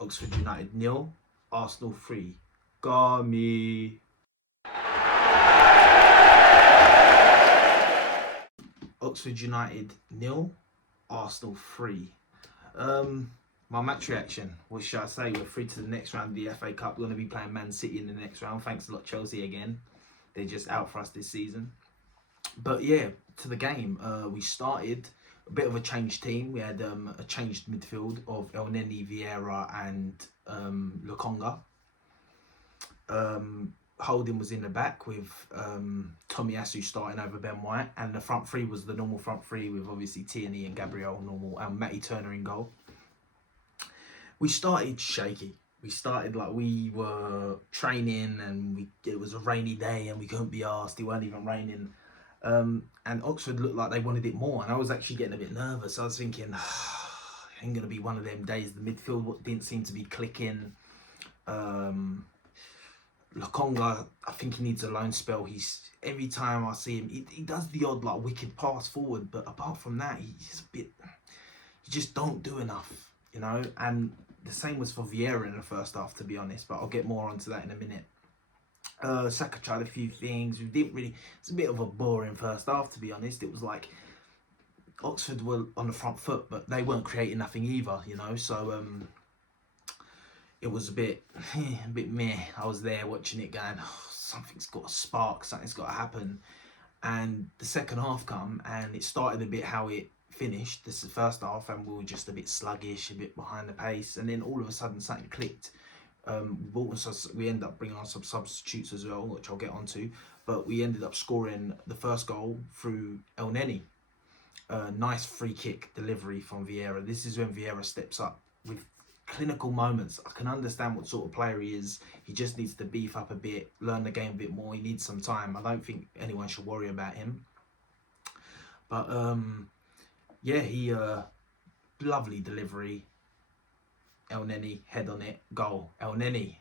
Oxford United 0, Arsenal 3. Gami. Oxford United 0, Arsenal 3. My match reaction, what should I say? We're through to the next round of the FA Cup. We're going to be playing Man City in the next round. Thanks a lot, Chelsea, again. They're just out for us this season. But yeah, to the game. We started a bit of a changed team. We had a changed midfield of El Neni, Vieira and Lokonga. Holding was in the back with Tomiyasu starting over Ben White, and the front three was the normal front three with obviously Tierney and Gabriel normal, and Matty Turner in goal. We started shaky. We started like we were training, and it was a rainy day and we couldn't be asked. It weren't even raining, and Oxford looked like they wanted it more, and I was actually getting a bit nervous. I was thinking, ain't gonna be one of them days. The midfield didn't seem to be clicking. Lokonga, I think he needs a loan spell. Every time I see him, he does the odd like wicked pass forward, but apart from that, he's a bit. He just don't do enough, you know. And the same was for Vieira in the first half, to be honest. But I'll get more onto that in a minute. Saka tried a few things. We didn't really. It's a bit of a boring first half, to be honest. It was like Oxford were on the front foot, but they weren't creating nothing either, you know. So it was a bit meh. I was there watching it going, something's got to spark, something's got to happen. And the second half come, and it started a bit how it finished. This is the first half, and we were just a bit sluggish, a bit behind the pace. And then all of a sudden, something clicked. We ended up bringing on some substitutes as well, which I'll get onto. But we ended up scoring the first goal through El Neni. Nice free kick delivery from Vieira. This is when Vieira steps up with clinical moments. I can understand what sort of player he is. He just needs to beef up a bit, learn the game a bit more. He needs some time. I don't think anyone should worry about him. But yeah, he lovely delivery. El Neni, head on it, goal. El Neni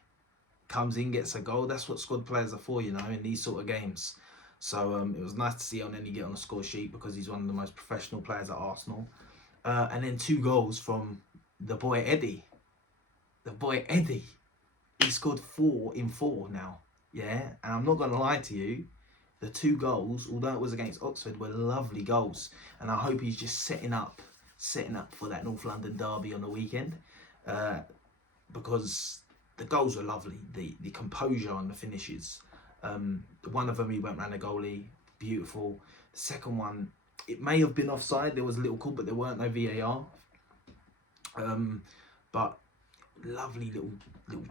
comes in, gets a goal. That's what squad players are for, you know, in these sort of games. So it was nice to see El Neni get on the score sheet because he's one of the most professional players at Arsenal. And then 2 goals from the boy Eddie. The boy Eddie. He scored 4 in 4 now. Yeah, and I'm not going to lie to you. The 2 goals, although it was against Oxford, were lovely goals. And I hope he's just setting up for that North London derby on the weekend. Because the goals were lovely. The composure on the finishes. One of them, he went round the goalie. Beautiful. The second one, it may have been offside. There was a little call, but there weren't no VAR. But lovely little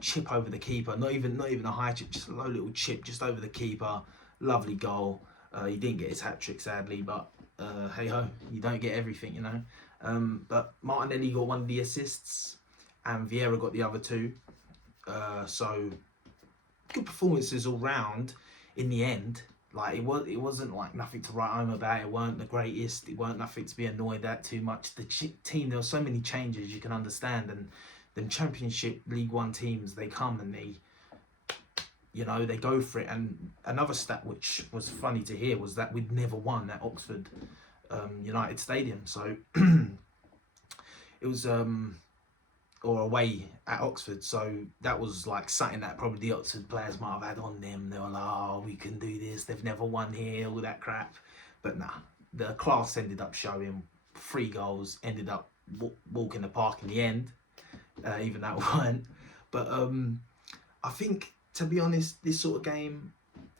chip over the keeper. Not even a high chip, just a low little chip just over the keeper. Lovely goal. He didn't get his hat-trick, sadly, but hey-ho, you don't get everything, you know. But Martinelli got one of the assists, and Vieira got the other 2. So good performances all round in the end. Like it wasn't like nothing to write home about. It weren't the greatest. It weren't nothing to be annoyed at too much. The team, there were so many changes, you can understand. And then Championship League One teams, they come and they, you know, they go for it. And another stat which was funny to hear was that we'd never won at Oxford United Stadium. So it was or away at Oxford. So that was like something that probably the Oxford players might have had on them. They were like, oh, we can do this. They've never won here, all that crap. But nah, the class ended up showing. 3 goals, ended up walking the park in the end, even though it weren't. But I think, to be honest, this sort of game,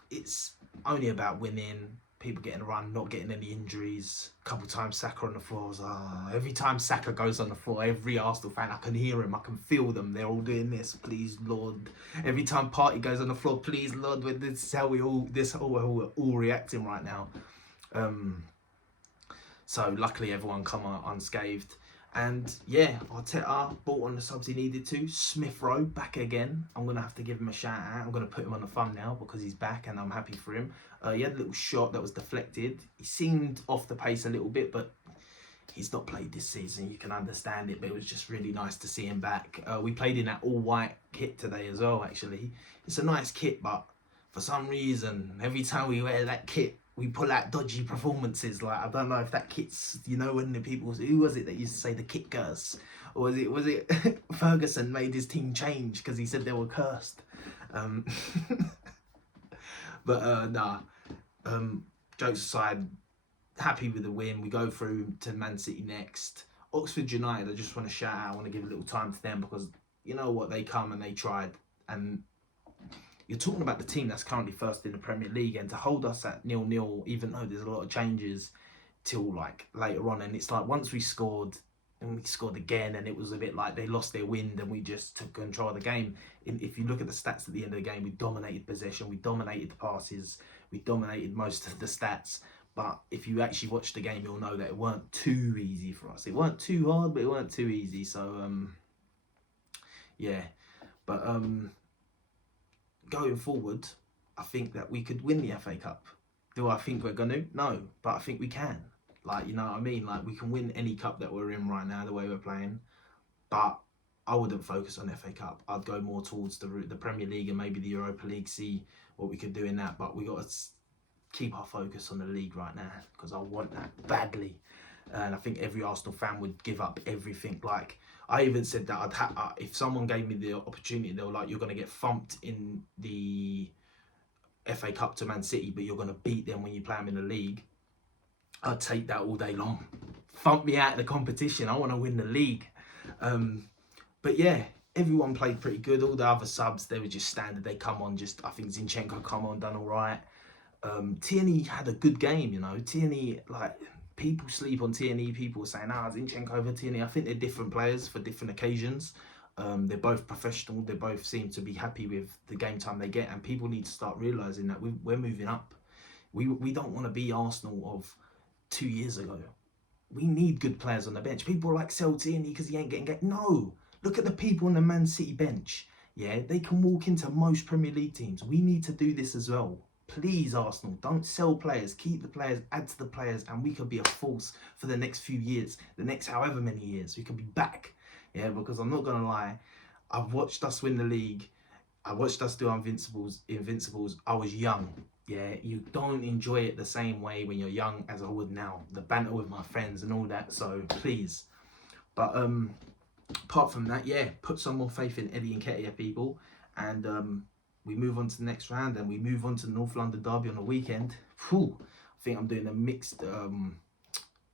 it's only about winning. People getting a run, not getting any injuries. A couple of times Saka on the floor. Every time Saka goes on the floor, every Arsenal fan, I can hear him, I can feel them. They're all doing this. Please, Lord. Every time Partey goes on the floor, please, Lord. This is how we're all reacting right now. So luckily, everyone come out unscathed. And yeah, Arteta brought on the subs he needed to. Smith Rowe back again. I'm going to have to give him a shout out. I'm going to put him on the thumbnail because he's back and I'm happy for him. He had a little shot that was deflected. He seemed off the pace a little bit, but he's not played this season. You can understand it, but it was just really nice to see him back. We played in that all-white kit today as well, actually. It's a nice kit, but for some reason, every time we wear that kit, we pull out dodgy performances. Like, I don't know if that kit's, you know, when the people, who was it that used to say the kit curse? Or was it Ferguson made his team change because he said they were cursed? But nah. Jokes aside, happy with the win. We go through to Man City next. Oxford United, I just want to shout out. I want to give a little time to them because you know what, they come and they tried. And you're talking about the team that's currently first in the Premier League, and to hold us at 0-0, even though there's a lot of changes till like later on, and it's like once we scored and we scored again, and it was a bit like they lost their wind and we just took control of the game. If you look at the stats at the end of the game, we dominated possession, we dominated the passes, we dominated most of the stats. But if you actually watch the game, you'll know that it weren't too easy for us. It weren't too hard, but it weren't too easy. So yeah, but going forward, I think that we could win the FA Cup. Do I think we're going to? No, but I think we can. Like, you know what I mean? Like, we can win any cup that we're in right now, the way we're playing. But I wouldn't focus on FA Cup. I'd go more towards the Premier League and maybe the Europa League, see what we could do in that. But we got to keep our focus on the league right now because I want that badly. And I think every Arsenal fan would give up everything. Like, I even said that if someone gave me the opportunity, they were like, you're going to get thumped in the FA Cup to Man City, but you're going to beat them when you play them in the league. I'd take that all day long. Thump me out of the competition. I want to win the league. But yeah, everyone played pretty good. All the other subs, they were just standard. They come on, I think Zinchenko come on, done all right. Tierney had a good game, you know. Tierney, like, people sleep on Tierney. People were saying, Zinchenko over Tierney. I think they're different players for different occasions. They're both professional. They both seem to be happy with the game time they get. And people need to start realising that we're moving up. We don't want to be Arsenal of 2 years ago. We need good players on the bench. People are like, sell Tierney because he ain't getting game. No. Look at the people on the Man City bench. Yeah, they can walk into most Premier League teams. We need to do this as well. Please, Arsenal, don't sell players. Keep the players, add to the players, and we could be a force for the next few years. The next however many years. We could be back. Yeah, because I'm not going to lie. I've watched us win the league. I watched us do Invincibles. I was young. Yeah, you don't enjoy it the same way when you're young as I would now. The banter with my friends and all that. So, please. But apart from that, yeah, put some more faith in Eddie Nketiah, people. And we move on to the next round, and we move on to the North London Derby on the weekend. Whew, I think I'm doing a mixed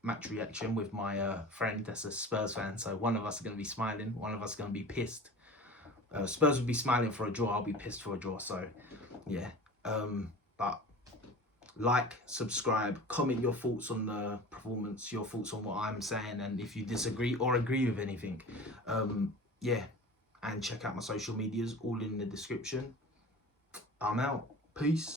match reaction with my friend that's a Spurs fan. So one of us is going to be smiling, one of us is going to be pissed. Spurs will be smiling for a draw, I'll be pissed for a draw. So yeah, but like, subscribe, comment your thoughts on the performance, your thoughts on what I'm saying, and if you disagree or agree with anything. Yeah, and check out my social medias, all in the description. I'm out. Peace.